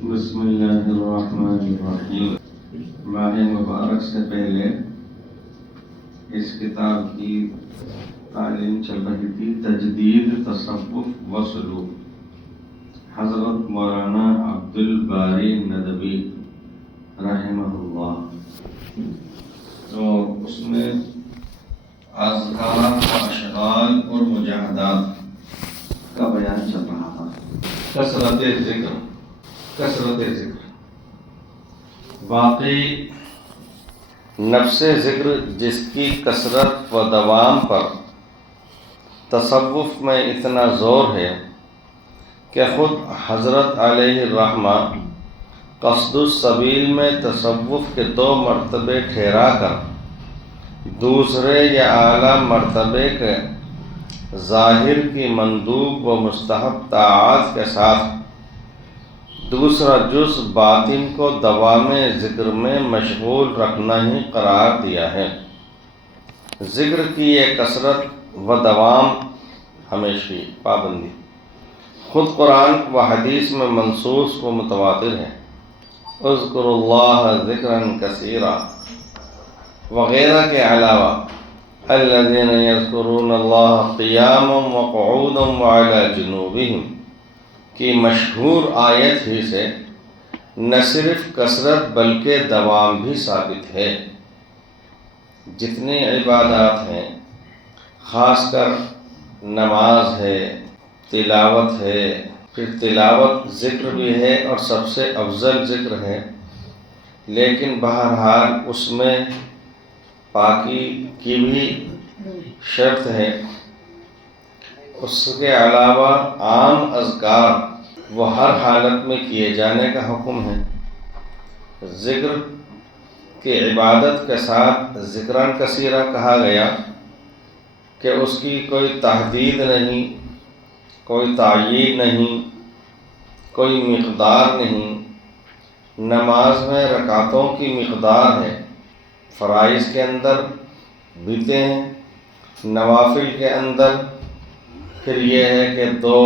بسم اللہ الرحمن الرحیم۔ ماہ مبارک سے پہلے اس کتاب کی تعلیم چل رہی تھی، تجدید تصوف و سلوک، حضرت مولانا عبدالباری ندوی رحمہ اللہ، اور اس میں اذکار و اشغال اور مجاہدات کا بیان چل رہا تھا۔ کثرت ذکر واقعی نفس ذکر جس کی کثرت و دوام پر تصوف میں اتنا زور ہے کہ خود حضرت علیہ الرحمہ قصد السبیل میں تصوف کے 2 مرتبے ٹھہرا کر دوسرے یا اعلیٰ مرتبے کے ظاہر کی مندوب و مستحب طاعات کے ساتھ دوسرا جز باطن کو دوام ذکر میں مشغول رکھنا ہی قرار دیا ہے۔ ذکر کی یہ کثرت و دوام ہمیشہ پابندی خود قرآن و حدیث میں منصوص و متواتر ہے۔ اذکروا اللہ ذکرا کثیرا وغیرہ کے علاوہ الذین یذکرون اللہ قیاما وقعودا وعلی جنوبہم کی مشہور آیت ہی سے نہ صرف کثرت بلکہ دوام بھی ثابت ہے۔ جتنی عبادات ہیں، خاص کر نماز ہے، تلاوت ہے، پھر تلاوت ذکر بھی ہے اور سب سے افضل ذکر ہے، لیکن بہرحال اس میں پاکی کی بھی شرط ہے۔ اس کے علاوہ عام اذکار وہ ہر حالت میں کیے جانے کا حکم ہے۔ ذکر کی عبادت کے ساتھ ذکراً کثیرہ کہا گیا کہ اس کی کوئی تحدید نہیں، کوئی تعیین نہیں، کوئی مقدار نہیں۔ نماز میں رکعتوں کی مقدار ہے، فرائض کے اندر بیتے ہیں، نوافل کے اندر پھر یہ ہے کہ 2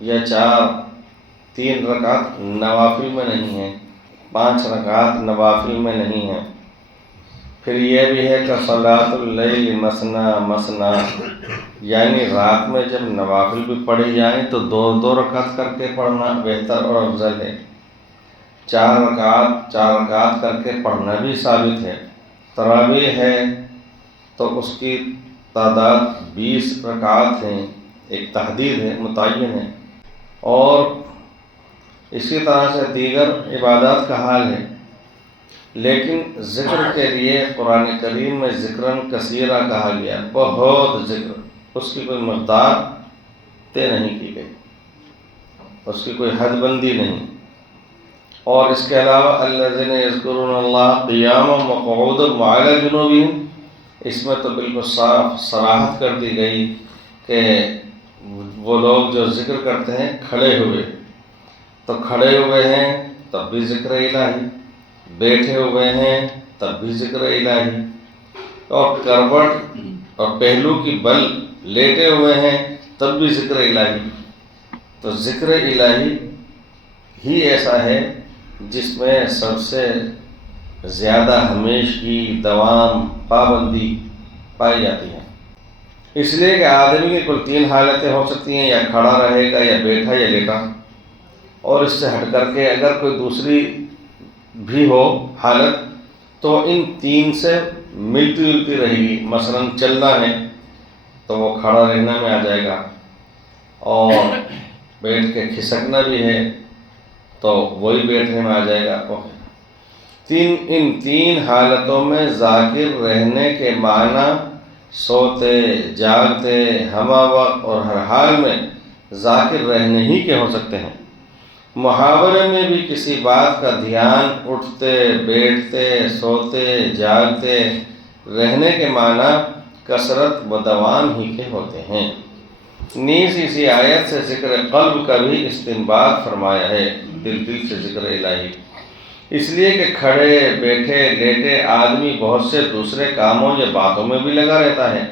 یا 4، 3 رکعت نوافل میں نہیں ہیں، 5 رکعت نوافل میں نہیں ہیں۔ پھر یہ بھی ہے کہ صلاۃ اللیل مثنی مثنی، یعنی رات میں جب نوافل بھی پڑھی جائیں تو 2 رکعت کر کے پڑھنا بہتر اور افضل ہے۔ 4 رکعت کر کے پڑھنا بھی ثابت ہے۔ تراویح ہے تو اس کی تعداد 20 رکعات ہیں، ایک تحدید ہے، متعین ہے۔ اور اسی طرح سے دیگر عبادات کا حال ہے، لیکن ذکر کے لیے قرآن کریم میں ذکراً کثیرہ کہا گیا، بہت ذکر، اس کی کوئی مقدار طے نہیں کی گئی، اس کی کوئی حد بندی نہیں۔ اور اس کے علاوہ الذین یذکرون اللہ قیاما وقعودا وعلی جنوبہم، اس میں تو بالکل صاف صراحت کر دی گئی کہ وہ لوگ جو ذکر کرتے ہیں کھڑے ہوئے، تو کھڑے ہوئے ہیں تب بھی ذکر الہی، بیٹھے ہوئے ہیں تب بھی ذکر الہی، اور کروٹ اور پہلو کی بل لیٹے ہوئے ہیں تب بھی ذکر الہی۔ تو ذکر الہی ہی ایسا ہے جس میں سب سے زیادہ ہمیشگی، دوام، پابندی پائی جاتی ہے۔ اس لیے کہ آدمی کی کل 3 حالتیں ہو سکتی ہیں، یا کھڑا رہے گا، یا بیٹھا، یا لیٹا، اور اس سے ہٹ کر کے اگر کوئی دوسری بھی ہو حالت تو ان 3 سے ملتی جلتی رہے گی۔ مثلاً چلنا ہے تو وہ کھڑا رہنا میں آ جائے گا، اور بیٹھ کے کھسکنا بھی ہے تو وہی بیٹھنے میں آ جائے گا۔ ان 3 حالتوں میں ذاکر رہنے کے معنی سوتے، جاگتے، ہمہ وقت اور ہر حال میں ذاکر رہنے ہی کے ہو سکتے ہیں۔ محاورے میں بھی کسی بات کا دھیان اٹھتے، بیٹھتے، سوتے، جاگتے رہنے کے معنی کثرت و دوام ہی کے ہوتے ہیں۔ نیز اسی آیت سے ذکر قلب کا بھی استنباط فرمایا ہے، دل سے ذکر الہی، اس لیے کہ کھڑے، بیٹھے، لیٹے آدمی بہت سے دوسرے کاموں یا باتوں میں بھی لگا رہتا ہے،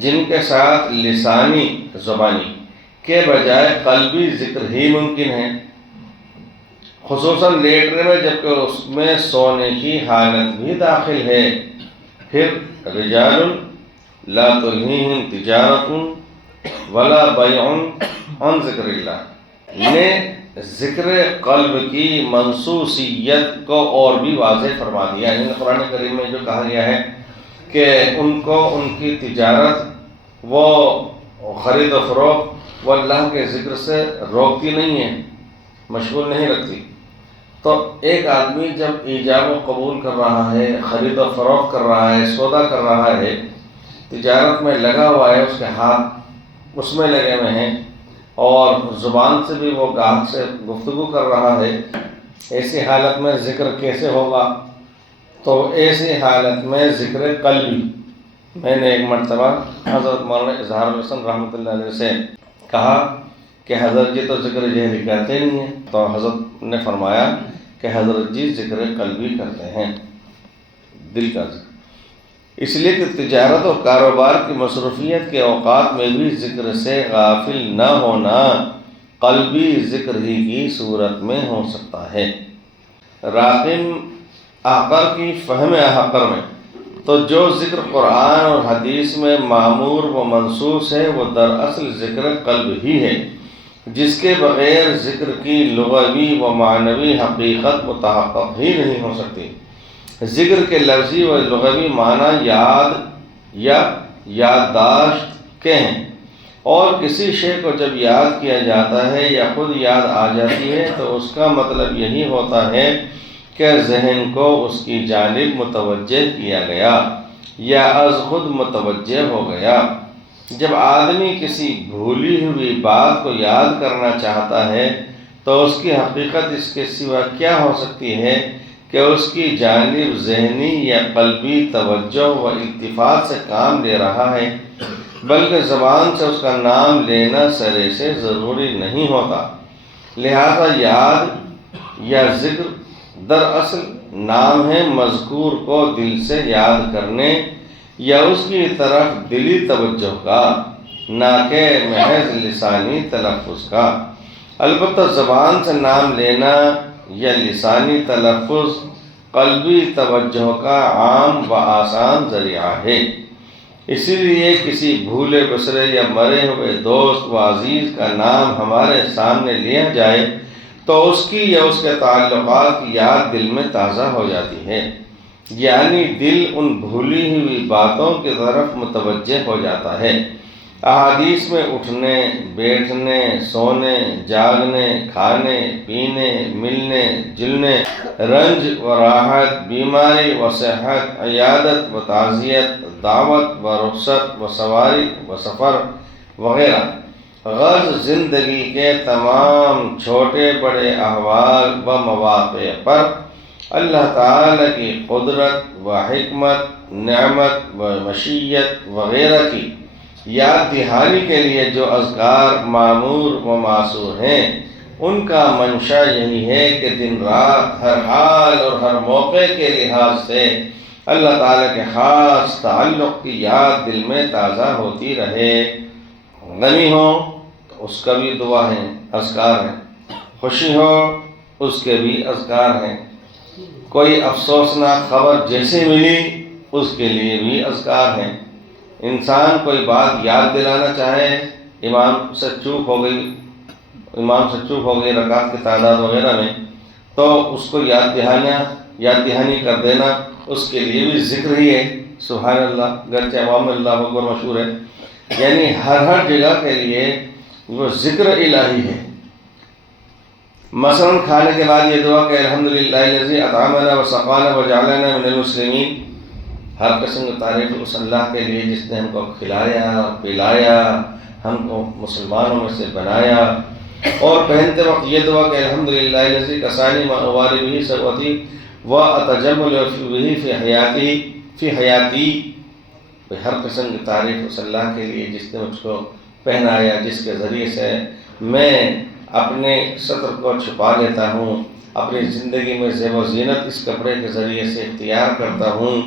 جن کے ساتھ لسانی زبانی کے بجائے قلبی ذکر ہی ممکن ہے۔ خصوصاً لیٹنے میں جبکہ اس میں سونے کی حالت بھی داخل ہے۔ پھر رجال لا تلہیہم تجارت ولا بیع عن ذکر اللہ نے ذکر قلب کی منسوسیت کو اور بھی واضح فرما دیا۔ یعنی قرآن کریم میں جو کہا گیا ہے کہ ان کو ان کی تجارت وہ خرید و فروخت وہ اللہ کے ذکر سے روکتی نہیں ہے، مشغول نہیں رکھتی۔ تو ایک آدمی جب ایجاب و قبول کر رہا ہے، خرید و فروخت کر رہا ہے، سودا کر رہا ہے، تجارت میں لگا ہوا ہے، اس کے ہاتھ اس میں لگے ہوئے ہیں اور زبان سے بھی وہ گاہک سے گفتگو کر رہا ہے، ایسی حالت میں ذکر کیسے ہوگا؟ تو ایسی حالت میں ذکر قلبی۔ میں نے ایک مرتبہ حضرت مولانا اظہار الحسن رحمۃ اللہ علیہ سے کہا کہ حضرت جی تو ذکر جہری کرتے نہیں ہیں، تو حضرت نے فرمایا کہ حضرت جی ذکر قلبی کرتے ہیں، دل کا ذکر۔ اس لیے کہ تجارت اور کاروبار کی مصروفیت کے اوقات میں بھی ذکر سے غافل نہ ہونا قلبی ذکر ہی کی صورت میں ہو سکتا ہے۔ راقم احقر کی فہم احقر میں تو جو ذکر قرآن اور حدیث میں معمور و منصوص ہے وہ دراصل ذکر قلب ہی ہے، جس کے بغیر ذکر کی لغوی و معنوی حقیقت متحقق ہی نہیں ہو سکتی۔ ذکر کے لفظی و لغوی معنی یاد یا یادداشت کے ہیں، اور کسی شے کو جب یاد کیا جاتا ہے یا خود یاد آ جاتی ہے تو اس کا مطلب یہی ہوتا ہے کہ ذہن کو اس کی جانب متوجہ کیا گیا یا از خود متوجہ ہو گیا۔ جب آدمی کسی بھولی ہوئی بات کو یاد کرنا چاہتا ہے تو اس کی حقیقت اس کے سوا کیا ہو سکتی ہے کہ اس کی جانب ذہنی یا قلبی توجہ و التفات سے کام لے رہا ہے، بلکہ زبان سے اس کا نام لینا سرے سے ضروری نہیں ہوتا۔ لہذا یاد یا ذکر دراصل نام ہے مذکور کو دل سے یاد کرنے یا اس کی طرف دلی توجہ کا، نہ کہ محض لسانی تلفظ کا۔ البتہ زبان سے نام لینا یا لسانی تلفظ قلبی توجہ کا عام و آسان ذریعہ ہے۔ اسی لیے کسی بھولے بسرے یا مرے ہوئے دوست و عزیز کا نام ہمارے سامنے لیا جائے تو اس کی یا اس کے تعلقات کی یاد دل میں تازہ ہو جاتی ہے، یعنی دل ان بھولی ہوئی باتوں کی طرف متوجہ ہو جاتا ہے۔ احادیث میں اٹھنے، بیٹھنے، سونے، جاگنے، کھانے، پینے، ملنے، جلنے، رنج و راحت، بیماری و صحت، عیادت و تعزیت، دعوت و رخصت و سواری و سفر وغیرہ غرض زندگی کے تمام چھوٹے بڑے احوال و مواقع پر اللہ تعالی کی قدرت و حکمت، نعمت و مشیت وغیرہ کی یاد دہانی کے لیے جو اذکار معمور و معصور ہیں، ان کا منشا یہی ہے کہ دن رات ہر حال اور ہر موقع کے لحاظ سے اللہ تعالیٰ کے خاص تعلق کی یاد دل میں تازہ ہوتی رہے۔ غمی ہو تو اس کا بھی دعا ہے، اذکار ہیں، خوشی ہو اس کے بھی اذکار ہیں، کوئی افسوسناک خبر جیسے ملی اس کے لیے بھی اذکار ہیں۔ انسان کوئی بات یاد دلانا چاہے، امام سے چوک ہو گئی رکعت کی تعداد وغیرہ میں، تو اس کو یاد دہانی کر دینا اس کے لیے بھی ذکر ہی ہے۔ سبحان اللہ، گرچہ عوام میں اللہ اکبر مشہور ہے، یعنی ہر جگہ کے لیے وہ ذکر الہی ہے۔ مثلاً کھانے کے بعد یہ دعا کہ الحمدللہ الذی اطعمنا وسقانا وجعلنا من المسلمین، ہر قسم کی تعریف اس اللہ کے لیے جس نے ہم کو کھلایا پلایا، ہم کو مسلمانوں میں سے بنایا۔ اور پہنتے وقت یہ دعا کہ الحمدللہ الذی کسانی ما اواری به ثروتی واتجمل به فی حیاتی، ہر قسم کی تعریف اس اللہ کے لیے جس نے مجھ کو پہنایا، جس کے ذریعے سے میں اپنے سطر کو چھپا لیتا ہوں، اپنی زندگی میں زیب و زینت اس کپڑے کے ذریعے سے اختیار کرتا ہوں۔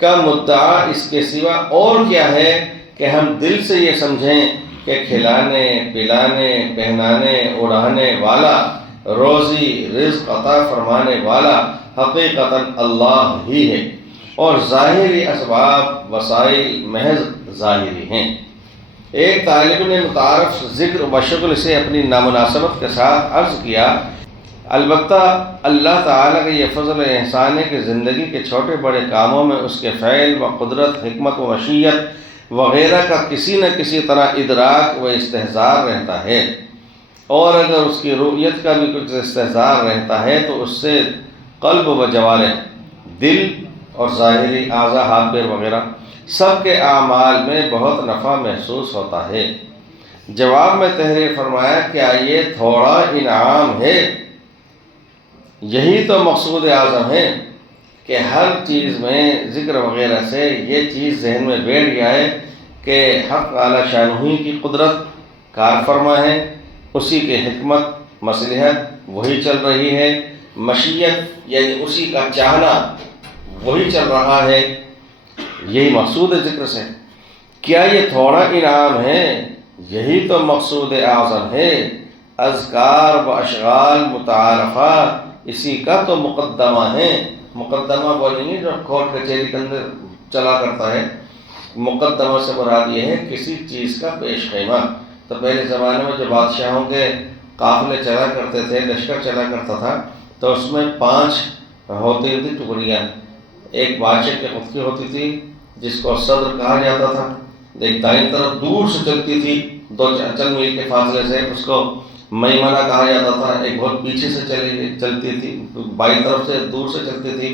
کا مدعا اس کے سوا اور کیا ہے کہ ہم دل سے یہ سمجھیں کہ کھلانے پلانے پہنانے اڑانے والا روزی رزق عطا فرمانے والا حقیقتاً اللہ ہی ہے، اور ظاہری اسباب وسائل محض ظاہری ہیں۔ ایک طالب نے متعارف ذکر و شغل سے اپنی نامناسبت کے ساتھ عرض کیا، البتہ اللہ تعالیٰ کا یہ فضل و احسان ہے کہ زندگی کے چھوٹے بڑے کاموں میں اس کے فعل و قدرت، حکمت و مشیت وغیرہ کا کسی نہ کسی طرح ادراک و استحضار رہتا ہے، اور اگر اس کی رؤیت کا بھی کچھ استحضار رہتا ہے تو اس سے قلب و جوارح، دل اور ظاہری اعضاء، ہاتھ پیر وغیرہ سب کے اعمال میں بہت نفع محسوس ہوتا ہے۔ جواب میں تحریر فرمایا، کیا یہ تھوڑا انعام ہے؟ یہی تو مقصود اعظم ہے کہ ہر چیز میں ذکر وغیرہ سے یہ چیز ذہن میں بیٹھ جائے کہ حق اعلیٰ شانہ کی قدرت کار فرما ہے، اسی کی حکمت مصلحت وہی چل رہی ہے، مشیت یعنی اسی کا چاہنا وہی چل رہا ہے، یہی مقصود ہے ذکر سے۔ کیا یہ تھوڑا انعام ہے؟ یہی تو مقصود اعظم ہے۔ اذکار و اشغال متعارفہ اسی کا تو مقدمہ ہے۔ مقدمہ بولیں گے جو کورٹ کچہری کے اندر چلا کرتا ہے، مقدمہ سے مراد یہ ہے کسی چیز کا پیش خیمہ۔ تو پہلے زمانے میں جو بادشاہوں کے قافلے چلا کرتے تھے، لشکر چلا کرتا تھا، تو اس میں 5 ہوتی تھی ٹکڑیاں۔ ایک بادشاہ کی خود کی ہوتی تھی جس کو صدر کہا جاتا تھا، ایک دائیں طرف دور سے چلتی تھی 2-4 میل کے فاصلے سے، اس کو میمنہ کہا جاتا تھا۔ ایک بہت پیچھے سے چلتی تھی، بائیں طرف سے دور سے چلتی تھی،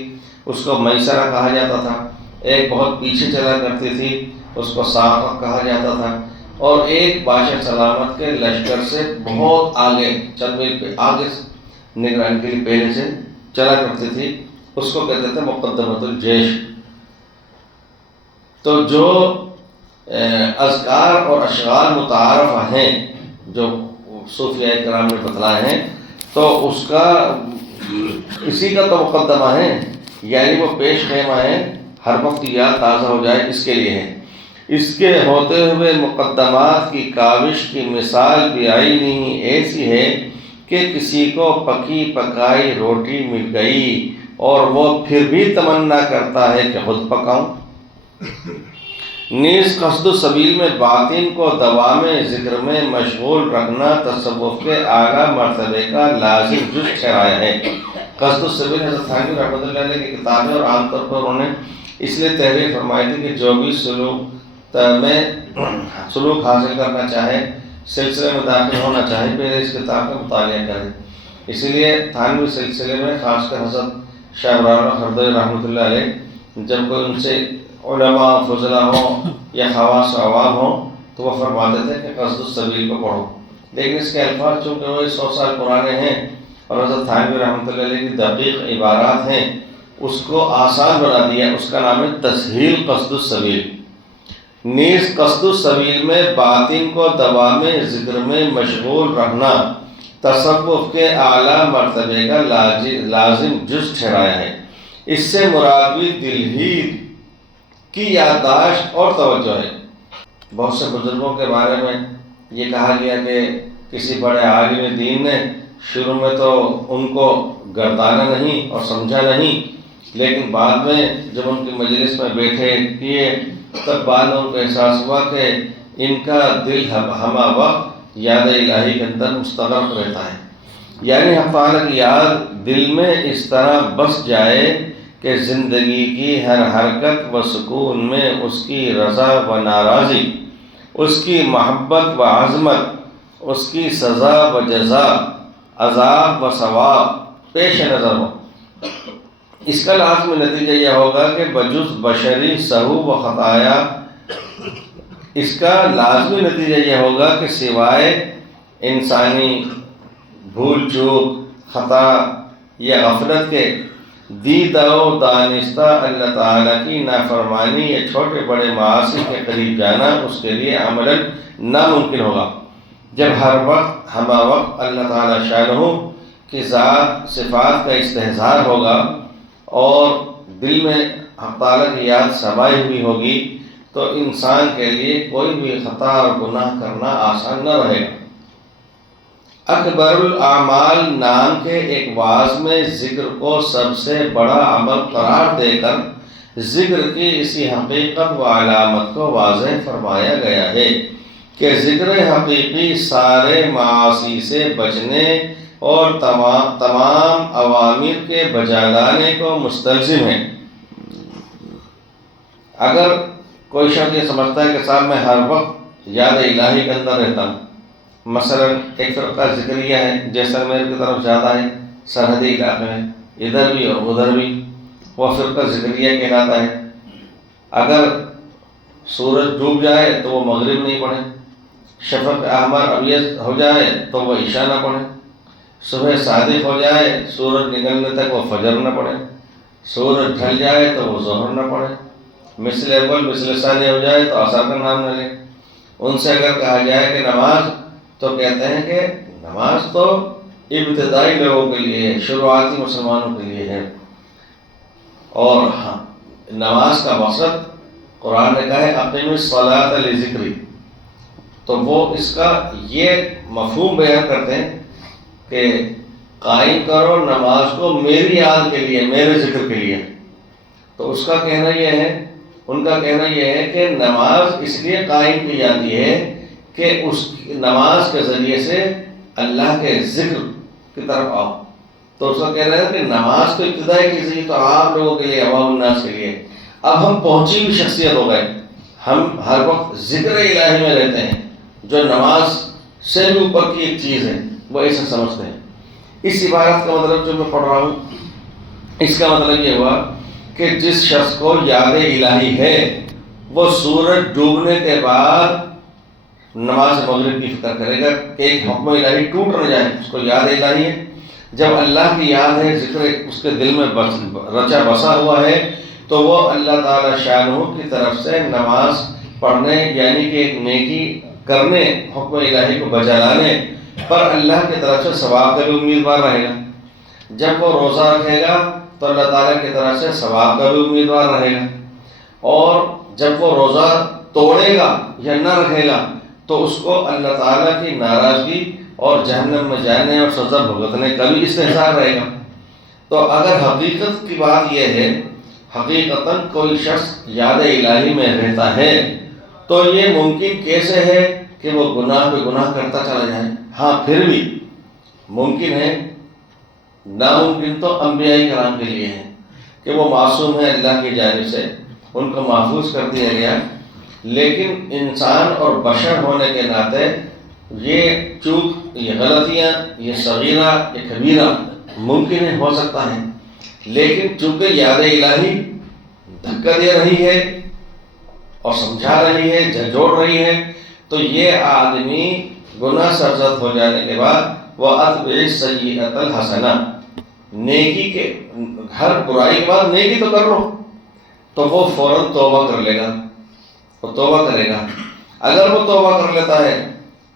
اس کو میسرہ کہا جاتا تھا۔ ایک بہت پیچھے چلا کرتی تھی، اس کو صافہ کہا جاتا تھا۔ اور ایک بادشاہ سلامت کے لشکر سے بہت آگے، چند میل پہ آگے نگرانی کے لیے پہلے سے چلا کرتی تھی، اس کو کہتے تھے مقدمۃ الجیش۔ تو جو اذکار اور اشغال متعارفہ ہیں جو صوفیاء کرام نے بتلائے ہیں، تو اس کا اسی کا تو مقدمہ ہے، یعنی وہ پیش خیمہ ہے، ہر وقت یاد تازہ ہو جائے اس کے لیے ہے۔ اس کے ہوتے ہوئے مقدمات کی کاوش کی مثال بھی عینی ایسی ہے کہ کسی کو پکی پکائی روٹی مل گئی اور وہ پھر بھی تمنا کرتا ہے کہ خود پکاؤں۔ نیز قصد السبیل میں باطن کو دوام ذکر میں مشغول رکھنا تصوف کے اعلیٰ مرتبے کا لازم جز ٹھہرایا ہے۔ قصد السبیل حضرت تھانوی رحمۃ اللہ علیہ کی کتاب ہے، اور عام طور پر انہوں نے اس لیے تحریر فرمائی تھی کہ جو بھی سلوک حاصل کرنا چاہے، سلسلے میں داخل ہونا چاہے، پہلے اس کتاب کا مطالعہ کرے۔ اسی لیے تھانوی سلسلے میں خاص کر حضرت شاہ ابراہیم خردوی رحمۃ اللہ علیہ جب کوئی ان سے علماء فضلاء ہوں یا خواص و عوام ہوں تو وہ فرماتے تھے کہ قصد السبیل کو پڑھو، لیکن اس کے الفاظ چونکہ وہ 100 سال پرانے ہیں اور حضرت تھانوی رحمۃ اللہ علیہ کی دقیق عبارات ہیں، اس کو آسان بنا دیا، اس کا نام ہے تسہیل قصد السبیل۔ نیز قصد السبیل میں باطن کو دوام ذکر میں مشغول رکھنا تصوف کے اعلیٰ مرتبے کا لازم جز ٹھہرایا ہے۔ اس سے مراد بھی دل ہی کی یادداشت اور توجہ ہے۔ بہت سے بزرگوں کے بارے میں یہ کہا گیا کہ کسی بڑے عالم دین نے شروع میں تو ان کو گردانا نہیں اور سمجھا نہیں، لیکن بعد میں جب ان کی مجلس میں بیٹھے کیے تب بعد میں ان کو احساس ہوا کہ ان کا دل ہمہ وقت یاد الہی کے اندر مستغرق رہتا ہے، یعنی حق تعالیٰ کی یاد دل میں اس طرح بس جائے کہ زندگی کی ہر حرکت و سکون میں اس کی رضا و ناراضی، اس کی محبت و عظمت، اس کی سزا و جزا، عذاب و ثواب پیش نظر ہو۔ اس کا لازمی نتیجہ یہ ہوگا کہ بجز بشری سہو و خطایا، اس کا لازمی نتیجہ یہ ہوگا کہ سوائے انسانی بھول چوک، خطا یا غفلت کے، دیدہ و دانستہ اللہ تعالیٰ کی نافرمانی یا چھوٹے بڑے معاصی کے قریب جانا اس کے لیے عملاً ناممکن ہوگا۔ جب ہر وقت ہمہ وقت اللہ تعالیٰ شانہ کی ذات صفات کا استحضار ہوگا اور دل میں حق تعالیٰ کی یاد سمائی ہوئی ہوگی تو انسان کے لیے کوئی بھی خطا اور گناہ کرنا آسان نہ رہے گا۔ اکبر الاعمال نام کے ایک واعظ میں ذکر کو سب سے بڑا عمل قرار دے کر ذکر کی اسی حقیقت و علامت کو واضح فرمایا گیا ہے کہ ذکر حقیقی سارے معاصی سے بچنے اور تمام اوامر کے بجا لانے کو مستلزم ہے۔ اگر کوئی شخص یہ سمجھتا ہے کہ صاحب میں ہر وقت یاد الہی کے اندر رہتا ہوں، مثلا ایک فرقہ ذکریہ ہے جیسلمیر کی طرف زیادہ ہے، سرحدی علاقے میں، ادھر بھی اور ادھر بھی، وہ فرقہ ذکریہ کہلاتا ہے۔ اگر سورج ڈوب جائے تو وہ مغرب نہیں پڑھے، شفق احمر ابیض ہو جائے تو وہ عشاء نہ پڑھے، صبح صادق ہو جائے سورج نکلنے تک وہ فجر نہ پڑھے، سورج ڈھل جائے تو وہ ظہر نہ پڑھے، مثل اول مثل ثانی ہو جائے تو عصر کا نام نہ لے۔ ان سے اگر کہا جائے کہ نماز، تو کہتے ہیں کہ نماز تو ابتدائی لوگوں کے لیے، شروعاتی مسلمانوں کے لیے ہے، اور نماز کا مقصد قرآن نے کہا ہے اقیم الصلاۃ لذکری، تو وہ اس کا یہ مفہوم بیان کرتے ہیں کہ قائم کرو نماز کو میری یاد کے لیے، میرے ذکر کے لیے۔ تو اس کا کہنا یہ ہے، ان کا کہنا یہ ہے کہ نماز اس لیے قائم کی جاتی ہے کہ اس نماز کے ذریعے سے اللہ کے ذکر کی طرف آؤ۔ تو اس کا کہنا ہے کہ نماز تو ابتدائی کی ذریعے تو آپ لوگوں کے لیے، عوام الناس کے لیے۔ اب ہم پہنچی ہوئی شخصیت ہو گئے، ہم ہر وقت ذکر الہی میں رہتے ہیں، جو نماز سے بھی اوپر کی ایک چیز ہے، وہ ایسا سمجھتے ہیں۔ اس عبارت کا مطلب جو میں پڑھ رہا ہوں، اس کا مطلب یہ ہوا کہ جس شخص کو یاد الہی ہے وہ سورج ڈوبنے کے بعد نماز مغرب کی فکر کرے گا کہ ایک حکم الہی ٹوٹ نہ جائے، اس کو یاد الہی ہے۔ جب اللہ کی یاد ہے، ذکر اس کے دل میں رچا بسا ہوا ہے، تو وہ اللہ تعالی شانہ کی طرف سے نماز پڑھنے، یعنی کہ ایک نیکی کرنے، حکم الہی کو بجا لانے پر اللہ کی طرف سے ثواب کا بھی امیدوار رہے گا۔ جب وہ روزہ رکھے گا تو اللہ تعالیٰ کی طرف سے ثواب کا بھی امیدوار رہے گا، اور جب وہ روزہ توڑے گا یا نہ رکھے گا تو اس کو اللہ تعالیٰ کی ناراضگی اور جہنم میں جانے اور سزا بھگتنے کا بھی استحصال رہے گا۔ تو اگر حقیقت کی بات یہ ہے، حقیقتاً کوئی شخص یاد الہی میں رہتا ہے تو یہ ممکن کیسے ہے کہ وہ گناہ پہ گناہ کرتا چلا جائے؟ ہاں پھر بھی ممکن ہے، ناممکن تو انبیاء کرام کے لیے ہے کہ وہ معصوم ہے اللہ کی جانب سے، ان کو محفوظ کر دیا گیا، لیکن انسان اور بشر ہونے کے ناطے یہ چوک، یہ غلطیاں، یہ صغیرہ، یہ کبیرہ ممکن ہے، ہو سکتا ہے، لیکن چونکہ یاد الہی دھکا دے رہی ہے اور سمجھا رہی ہے، جھنجھوڑ رہی ہے، تو یہ آدمی گناہ سرزد ہو جانے کے بعد وَأَتْبِعِ السَّيِّئَةَ الْحَسَنَةَ، نیکی کے ہر برائی کے بعد نیکی تو کر لو، تو وہ فوراً توبہ کر لے گا، وہ توبہ کرے گا۔ اگر وہ توبہ کر لیتا ہے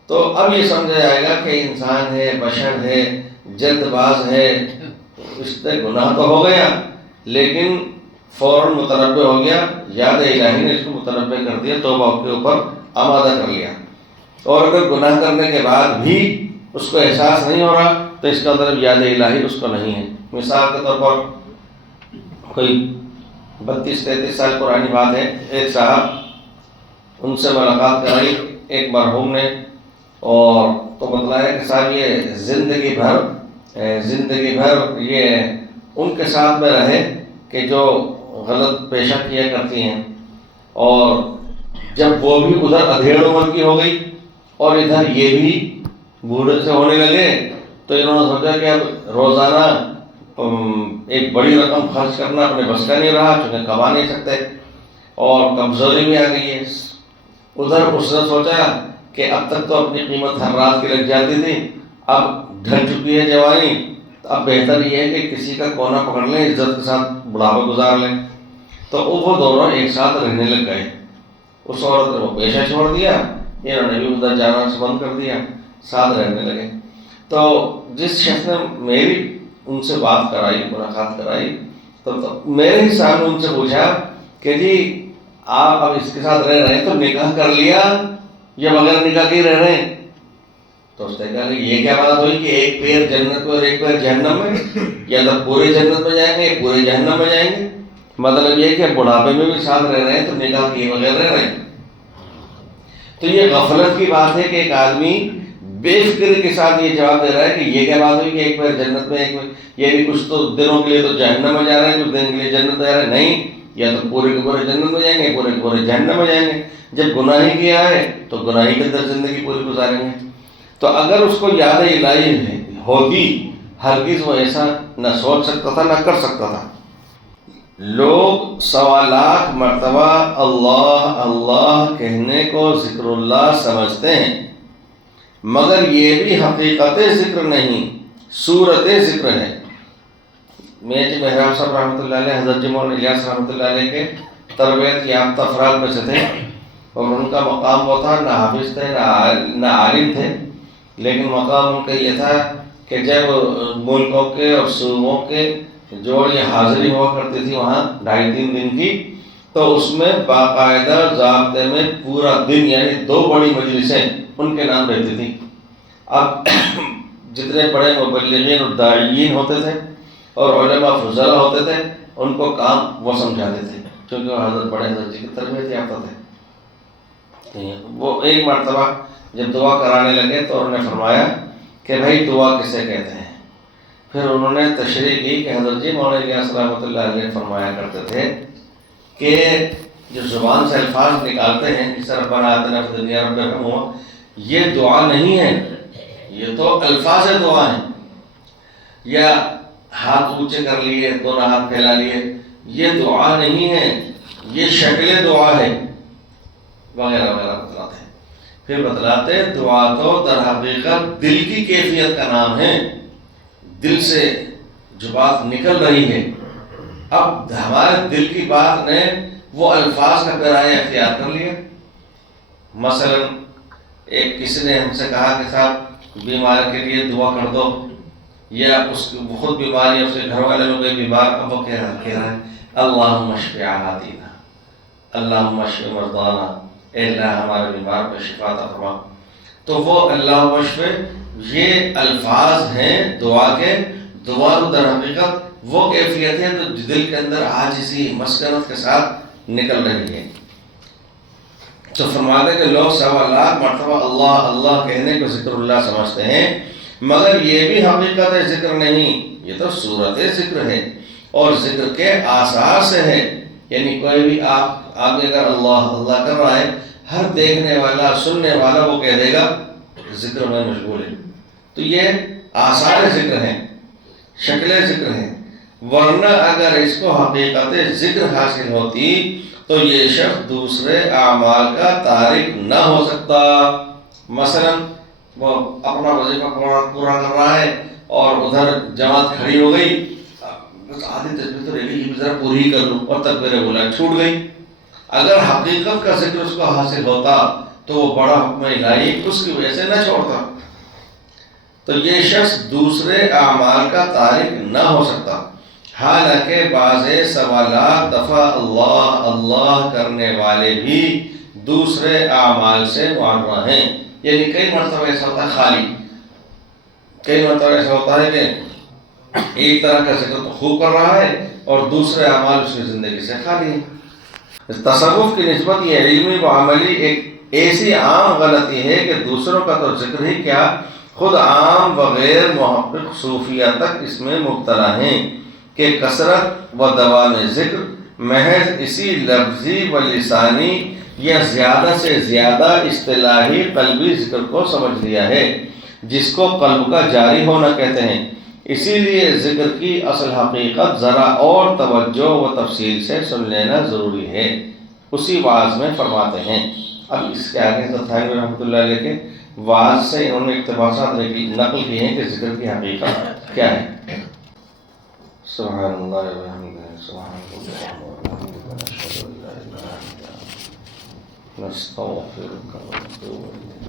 تو اب یہ سمجھا جائے گا کہ انسان ہے، بشر ہے، جلد باز ہے، اس سے گناہ تو ہو گیا لیکن فوراً متنبع ہو گیا، یاد الہی نے اس کو متنبع کر دیا، توبہ کے اوپر آمادہ کر لیا۔ اور اگر گناہ کرنے کے بعد بھی اس کو احساس نہیں ہو رہا تو اس کا مطلب یاد الہی اس کو نہیں ہے۔ مثال کے طور پر کوئی 32-33 سال پرانی بات ہے، ایک صاحب ان سے ملاقات کرائی ایک مرحوم نے، اور تو بتلایا کہ صاحب یہ زندگی بھر یہ ان کے ساتھ میں رہے کہ جو غلط پیشہ کیا کرتی ہیں، اور جب وہ بھی ادھر ادھیڑ عمر کی ہو گئی اور ادھر یہ بھی بوڑھے سے ہونے لگے، تو انہوں نے سوچا کہ اب روزانہ ایک بڑی رقم خرچ کرنا اپنے بس کا نہیں رہا، چونکہ کما نہیں سکتے اور کمزوری بھی آ گئی ہے۔ ادھر اس نے سوچا کہ اب تک تو اپنی قیمت ہر رات کی لگ جاتی تھی، اب ڈھل چکی ہے جوانی، تو اب بہتر یہ ہے کہ کسی کا کونا پکڑ لیں، عزت کے ساتھ بڑھاپا گزار لیں۔ تو وہ دونوں ایک ساتھ رہنے لگ گئے، اس عورت نے وہ پیشہ چھوڑ دیا، انہوں نے بھی ادھر جانا سے بند کر دیا، ساتھ رہنے لگے۔ تو جس شخص نے میری ان سے بات کرائی، ملاقات کرائی، تو میرے ہی سامنے ان سے پوچھا کہ جی آپ اب اس کے ساتھ رہ رہے ہیں تو نکاح کر لیا یا بغیر نکاح کے رہ رہے ہیں؟ تو اس نے کہا کہ یہ کیا بات ہوئی کہ ایک پیر جنت میں اور ایک پیر جہنم میں، یا تو پورے جنت میں جائیں گے یا پورے جہنم میں جائیں گے؟ مطلب یہ کہ بڑھاپے میں بھی ساتھ رہ رہے ہیں تو نکاح کیے بغیر رہ رہے ہیں۔ تو یہ غفلت کی بات ہے کہ ایک آدمی بے فکری کے ساتھ یہ جواب دے رہا ہے کہ یہ کیا بات ہوئی کہ ایک پیر جنت میں ایک پیر، یہ بھی کچھ تو دنوں کے لیے تو جہنم میں جا رہے ہیں، کچھ دن کے لیے جنت میں جا رہے ہیں۔ نہیں، یا تو پورے کے پورے جنت میں جائیں گے، پورے کے پورے جہنم میں جائیں گے۔ جب گناہی کیا ہے تو گناہی کے اندر زندگی پوری گزاریں گے۔ تو اگر اس کو یاد الہی ہوتی، ہرگز وہ ایسا نہ سوچ سکتا تھا نہ کر سکتا تھا۔ لوگ 125 مرتبہ اللہ اللہ کہنے کو ذکر اللہ سمجھتے ہیں، مگر یہ بھی حقیقت ذکر نہیں، صورت ذکر ہے۔ میاں محراب صاحب رحمۃ اللہ علیہ حضرت جی مولانا الیاس رحمۃ اللہ علیہ کے تربیت یافتہ افراد میں سے تھے، اور ان کا مقام وہ تھا، نہ حافظ تھے نہ عالم تھے، لیکن مقام ان کا یہ تھا کہ جب ملکوں کے اور صوبوں کے جو یہ حاضری ہوا کرتی تھی وہاں 2.5-3 دن کی، تو اس میں باقاعدہ ضابطے میں پورا دن، یعنی 2 بڑی مجلسیں ان کے نام رہتی تھیں۔ اب جتنے بڑے مبلغین اور داعیین ہوتے تھے اور علماء فضلاء ہوتے تھے، ان کو کام وہ سمجھاتے تھے، کیونکہ وہ حضرت بڑے حضرت جی کی تربیت یافتہ تھے۔ وہ ایک مرتبہ جب دعا کرانے لگے تو انہوں نے فرمایا کہ بھائی دعا کسے کہتے ہیں؟ پھر انہوں نے تشریح کی کہ حضرت جی مولانا الیاس رحمۃ اللہ علیہ فرمایا کرتے تھے کہ جو زبان سے الفاظ نکالتے ہیں، جس طرح ربنا آتنا فی الدنیا رب ارحمہما، یہ دعا نہیں ہے، یہ تو الفاظ دعا ہیں۔ یا ہاتھ اونچے کر لیے، دونوں ہاتھ پھیلا لیے، یہ دعا نہیں ہے، یہ شکل دعا ہے، وغیرہ وغیرہ بتلاتے ہیں۔ پھر بتلاتے دعا تو در حقیقت دل کی کیفیت کا نام ہے، دل سے جو بات نکل رہی ہے۔ اب ہمارے دل کی بات نے وہ الفاظ کا کرایہ اختیار کر لیا۔ مثلا ایک کسی نے ہم سے کہا کہ صاحب بیمار کے لیے دعا کر دو، یا اس کی خود بیماری ہے، اس کے گھر والے میں کوئی بیمار، اب وہ کہہ رہا ہے اللہم اشف عافینا، اللہم اشف مرضانا، اے اللہ ہمارے بیمار کو شفا عطا فرما۔ تو وہ اللہم اشف یہ الفاظ ہیں دعا کے، دعا تو در حقیقت وہ کیفیت ہے تو دل کے اندر عاجزی مسکنت کے ساتھ نکل رہی ہے۔ تو فرماتے کہ لوگ 125 مرتبہ اللہ اللہ کہنے کو ذکر اللہ سمجھتے ہیں، مگر یہ بھی حقیقت ذکر نہیں، یہ تو صورت ذکر ہے، اور ذکر کے آثار سے ہے۔ یعنی کوئی بھی آگے اگر اللہ اللہ کر رہا ہے، ہر دیکھنے والا سننے والا وہ کہہ دے گا ذکر میں مشغول ہے۔ تو یہ آثار ذکر ہیں، شکل ذکر ہیں، ورنہ اگر اس کو حقیقت ذکر حاصل ہوتی تو یہ شخص دوسرے اعمال کا تارک نہ ہو سکتا۔ مثلا وہ اپنا وظیفہ پورا کر رہا ہے اور ادھر جماعت کھڑی ہو گئی، بس آدھی تسبیح تو رہ گئی، ذرا پوری ہی کر لوں، اور تکبیر بولا چھوٹ گئی۔ اگر حقیقت کا ذکر اس کو حاصل ہوتا تو وہ بڑا حکم الہی اس کی وجہ سے نہ چھوڑتا۔ تو یہ شخص دوسرے اعمال کا تارک نہ ہو سکتا، حالانکہ بعض سوالات دفعہ اللہ اللہ کرنے والے بھی دوسرے اعمال سے معرہ ہیں۔ یعنی کئی مرتبہ ایسا ہوتا ہے خالی، کئی مرتبہ ایسا ہوتا ہے کہ ایک طرح کا ذکر تو خوب کر رہا ہے اور دوسرے اعمال اس کی زندگی سے خالی ہیں۔ تصوف کی نسبت یہ علمی و عملی ایک ایسی عام غلطی ہے کہ دوسروں کا تو ذکر ہی کیا، خود عام و غیر محقق صوفیہ تک اس میں مبتلا ہیں کہ کثرت و دوام ذکر محض اسی لفظی و لسانی یا زیادہ سے زیادہ اصطلاحی قلبی ذکر کو سمجھ لیا ہے، جس کو قلب کا جاری ہونا کہتے ہیں۔ اسی لیے ذکر کی اصل حقیقت ذرا اور توجہ و تفصیل سے سن لینا ضروری ہے۔ اسی واعظ میں فرماتے ہیں، اب اس کے آگے تھانوی رحمۃ اللہ علیہ کے واعظ سے انہوں نے اقتباسات نقل کیے ہیں کہ ذکر کی حقیقت کیا ہے۔ سبحان اللہ وبحمدہ، سبحان اللہ والحمد للہ، اشہد ان لا الہ الا انت، نستغفرک ونتوب الیک۔